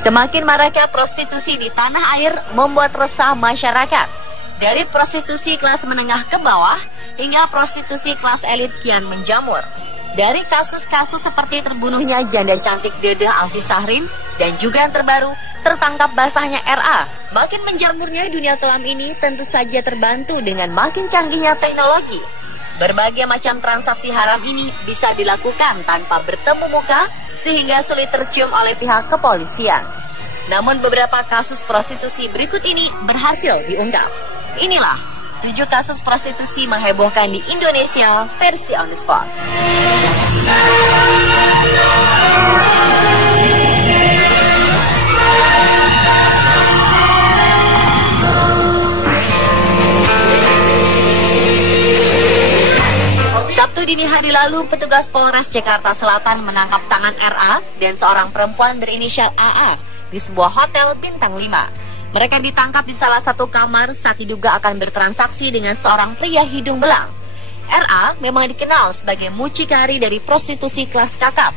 Semakin maraknya prostitusi di tanah air membuat resah masyarakat. Dari prostitusi kelas menengah ke bawah hingga prostitusi kelas elit kian menjamur. Dari kasus-kasus seperti terbunuhnya janda cantik Dede Alfi Sahrin dan juga yang terbaru tertangkap basahnya RA, makin menjamurnya dunia kelam ini tentu saja terbantu dengan makin canggihnya teknologi. Berbagai macam transaksi haram ini bisa dilakukan tanpa bertemu muka sehingga sulit tercium oleh pihak kepolisian. Namun beberapa kasus prostitusi berikut ini berhasil diungkap. Inilah 7 kasus prostitusi menghebohkan di Indonesia versi On The Spot. Sabtu dini hari lalu, petugas Polres Jakarta Selatan menangkap tangan RA dan seorang perempuan berinisial AA di sebuah hotel bintang 5. Mereka ditangkap di salah satu kamar saat diduga akan bertransaksi dengan seorang pria hidung belang. RA memang dikenal sebagai mucikari dari prostitusi kelas kakap.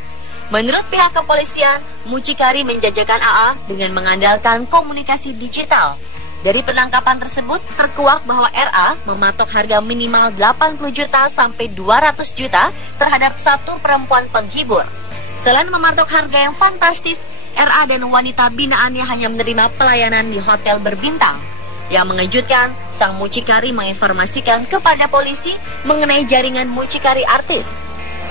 Menurut pihak kepolisian, mucikari menjajakan AA dengan mengandalkan komunikasi digital. Dari penangkapan tersebut, terkuak bahwa RA mematok harga minimal 80 juta sampai 200 juta terhadap satu perempuan penghibur. Selain mematok harga yang fantastis, RA dan wanita binaannya hanya menerima pelayanan di hotel berbintang. Yang mengejutkan, sang mucikari menginformasikan kepada polisi mengenai jaringan mucikari artis.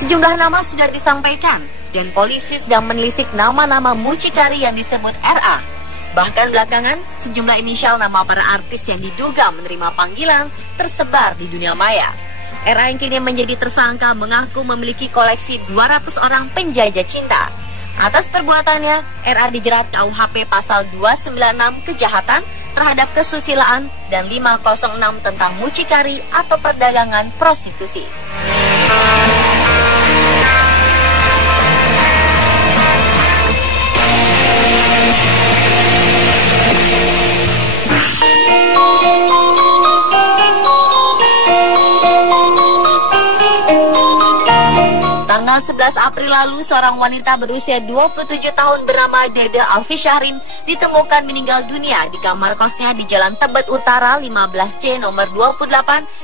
Sejumlah nama sudah disampaikan, dan polisi sedang menelisik nama-nama mucikari yang disebut RA. Bahkan belakangan, sejumlah inisial nama para artis yang diduga menerima panggilan tersebar di dunia maya. RA yang kini menjadi tersangka mengaku memiliki koleksi 200 orang penjajah cinta. Atas perbuatannya, RA dijerat KUHP pasal 296 kejahatan terhadap kesusilaan dan 506 tentang mucikari atau perdagangan prostitusi. Tanggal 11 April lalu, seorang wanita berusia 27 tahun bernama Dede Alfi Sahrin ditemukan meninggal dunia di kamar kosnya di Jalan Tebet Utara 15C nomor 28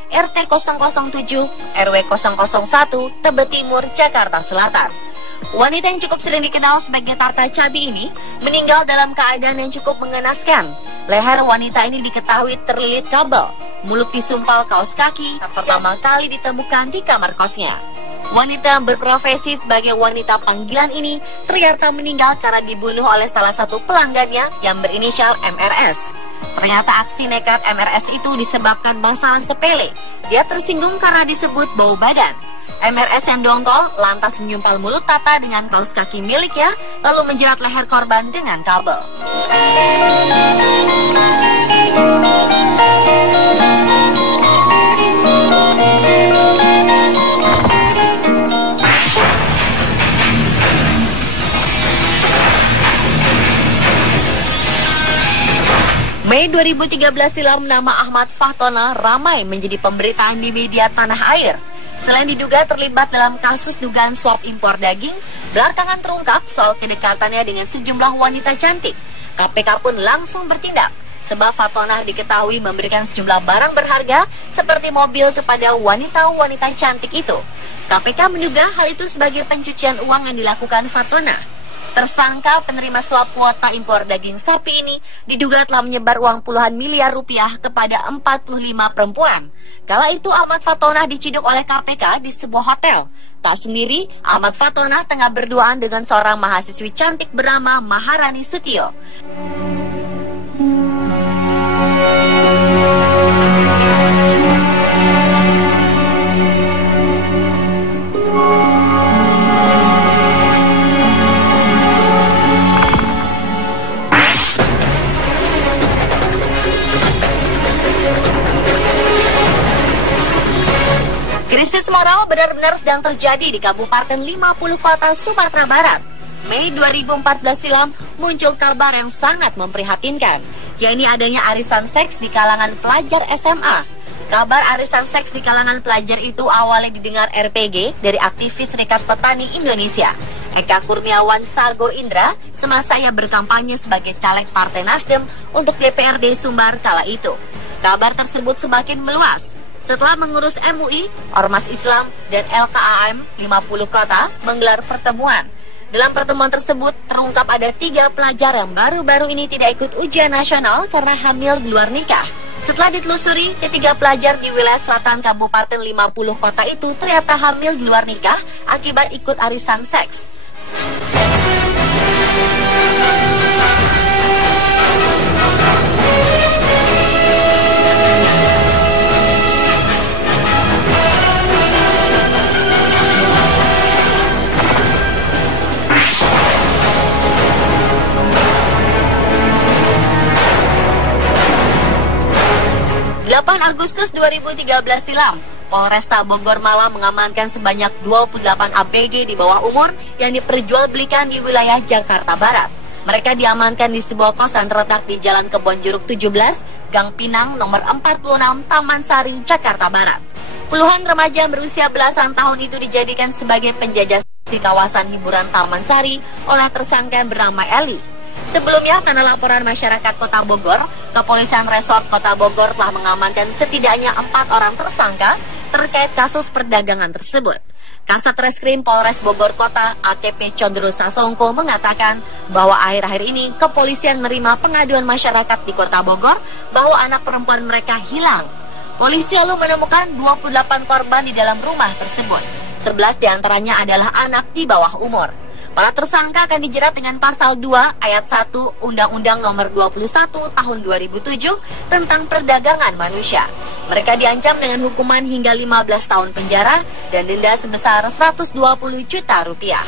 RT 007 RW 001 Tebet Timur, Jakarta Selatan. Wanita yang cukup sering dikenal sebagai Tata Cabi ini meninggal dalam keadaan yang cukup mengenaskan. Leher wanita ini diketahui terlilit kabel, mulut disumpal kaos kaki saat pertama kali ditemukan di kamar kosnya. Wanita yang berprofesi sebagai wanita panggilan ini ternyata meninggal karena dibunuh oleh salah satu pelanggannya yang berinisial MRS. Ternyata aksi nekat MRS itu disebabkan masalah sepele. Dia tersinggung karena disebut bau badan. MRS yang dongkol lantas menyumpal mulut Tata dengan kaos kaki miliknya, lalu menjerat leher korban dengan kabel. Mei 2013 silam, nama Ahmad Fahtona ramai menjadi pemberitaan di media tanah air. Selain diduga terlibat dalam kasus dugaan suap impor daging, belakangan terungkap soal kedekatannya dengan sejumlah wanita cantik. KPK pun langsung bertindak, sebab Fahtona diketahui memberikan sejumlah barang berharga seperti mobil kepada wanita-wanita cantik itu. KPK menduga hal itu sebagai pencucian uang yang dilakukan Fahtona. Tersangka penerima suap kuota impor daging sapi ini diduga telah menyebar uang puluhan miliar rupiah kepada 45 perempuan. Kala itu Ahmad Fahtona diciduk oleh KPK di sebuah hotel. Tak sendiri, Ahmad Fahtona tengah berduaan dengan seorang mahasiswi cantik bernama Maharani Sutio. Krisis moral benar-benar sedang terjadi di Kabupaten 50 Kota Sumatera Barat. Mei 2014 silam muncul kabar yang sangat memprihatinkan, yakni adanya arisan seks di kalangan pelajar SMA. Kabar arisan seks di kalangan pelajar itu awalnya didengar RPG dari aktivis Serikat Petani Indonesia. Eka Kurniawan Sargo Indra, semasa ia berkampanye sebagai caleg Partai Nasdem untuk DPRD Sumbar kala itu. Kabar tersebut semakin meluas setelah mengurus MUI, Ormas Islam, dan LKAM 50 kota menggelar pertemuan. Dalam pertemuan tersebut terungkap ada 3 pelajar yang baru-baru ini tidak ikut ujian nasional karena hamil di luar nikah. Setelah ditelusuri, ketiga pelajar di wilayah selatan Kabupaten 50 kota itu ternyata hamil di luar nikah akibat ikut arisan seks. Agustus 2013 silam, Polresta Bogor Malang mengamankan sebanyak 28 ABG di bawah umur yang diperjualbelikan di wilayah Jakarta Barat. Mereka diamankan di sebuah kos yang terletak di Jalan Kebonjeruk 17, Gang Pinang, nomor 46, Taman Sari, Jakarta Barat. Puluhan remaja berusia belasan tahun itu dijadikan sebagai penjajah di kawasan hiburan Taman Sari oleh tersangka yang bernama Eli. Sebelumnya, karena laporan masyarakat Kota Bogor, Kepolisian Resort Kota Bogor telah mengamankan setidaknya 4 orang tersangka terkait kasus perdagangan tersebut. Kasat Reskrim Polres Bogor Kota AKP Condro Sasongko mengatakan bahwa akhir-akhir ini kepolisian menerima pengaduan masyarakat di Kota Bogor bahwa anak perempuan mereka hilang. Polisi lalu menemukan 28 korban di dalam rumah tersebut. 11 diantaranya adalah anak di bawah umur. Para tersangka akan dijerat dengan pasal 2 ayat 1 Undang-Undang Nomor 21 Tahun 2007 tentang perdagangan manusia. Mereka diancam dengan hukuman hingga 15 tahun penjara dan denda sebesar 120 juta rupiah.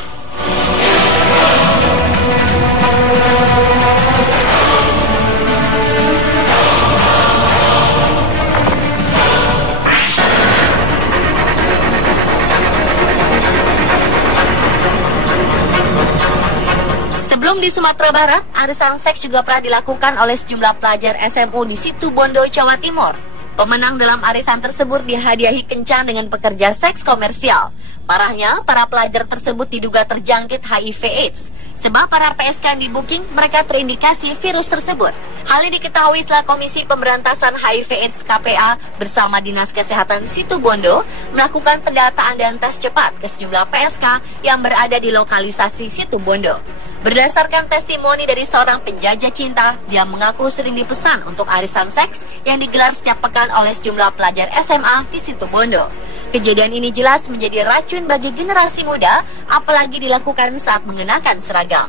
Sebelum di Sumatera Barat, arisan seks juga pernah dilakukan oleh sejumlah pelajar SMU di Situbondo, Jawa Timur. Pemenang dalam arisan tersebut dihadiahi kencan dengan pekerja seks komersial. Parahnya, para pelajar tersebut diduga terjangkit HIV/AIDS. Sebab para PSK yang di-booking, mereka terindikasi virus tersebut. Hal ini diketahui setelah Komisi Pemberantasan HIV/AIDS KPA bersama Dinas Kesehatan Situbondo melakukan pendataan dan tes cepat ke sejumlah PSK yang berada di lokalisasi Situbondo. Berdasarkan testimoni dari seorang penjajah cinta, dia mengaku sering dipesan untuk arisan seks yang digelar setiap pekan oleh sejumlah pelajar SMA di Situbondo. Kejadian ini jelas menjadi racun bagi generasi muda, apalagi dilakukan saat mengenakan seragam.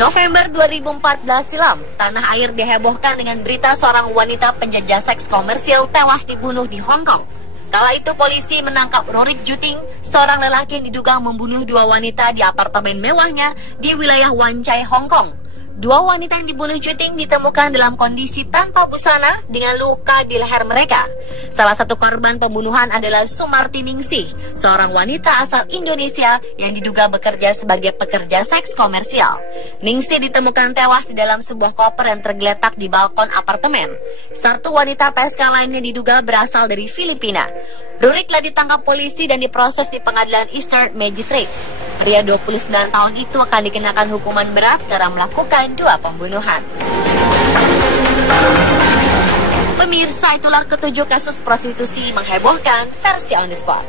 November 2014 silam, tanah air dihebohkan dengan berita seorang wanita penjajah seks komersil tewas dibunuh di Hong Kong. Kala itu polisi menangkap Rorik Juting, seorang lelaki yang diduga membunuh 2 wanita di apartemen mewahnya di wilayah Wan Chai, Hong Kong. 2 wanita yang dibunuh Juting ditemukan dalam kondisi tanpa busana dengan luka di leher mereka. Salah satu korban pembunuhan adalah Sumarti Ningsih, seorang wanita asal Indonesia yang diduga bekerja sebagai pekerja seks komersial. Ningsih ditemukan tewas di dalam sebuah koper yang tergeletak di balkon apartemen. 1 wanita PSK lainnya diduga berasal dari Filipina. Rurik telah ditangkap polisi dan diproses di pengadilan Eastern Magistrates. Pria 29 tahun itu akan dikenakan hukuman berat karena melakukan 2 pembunuhan. Pemirsa, itulah ke-7 kasus prostitusi menghebohkan versi On The Spot.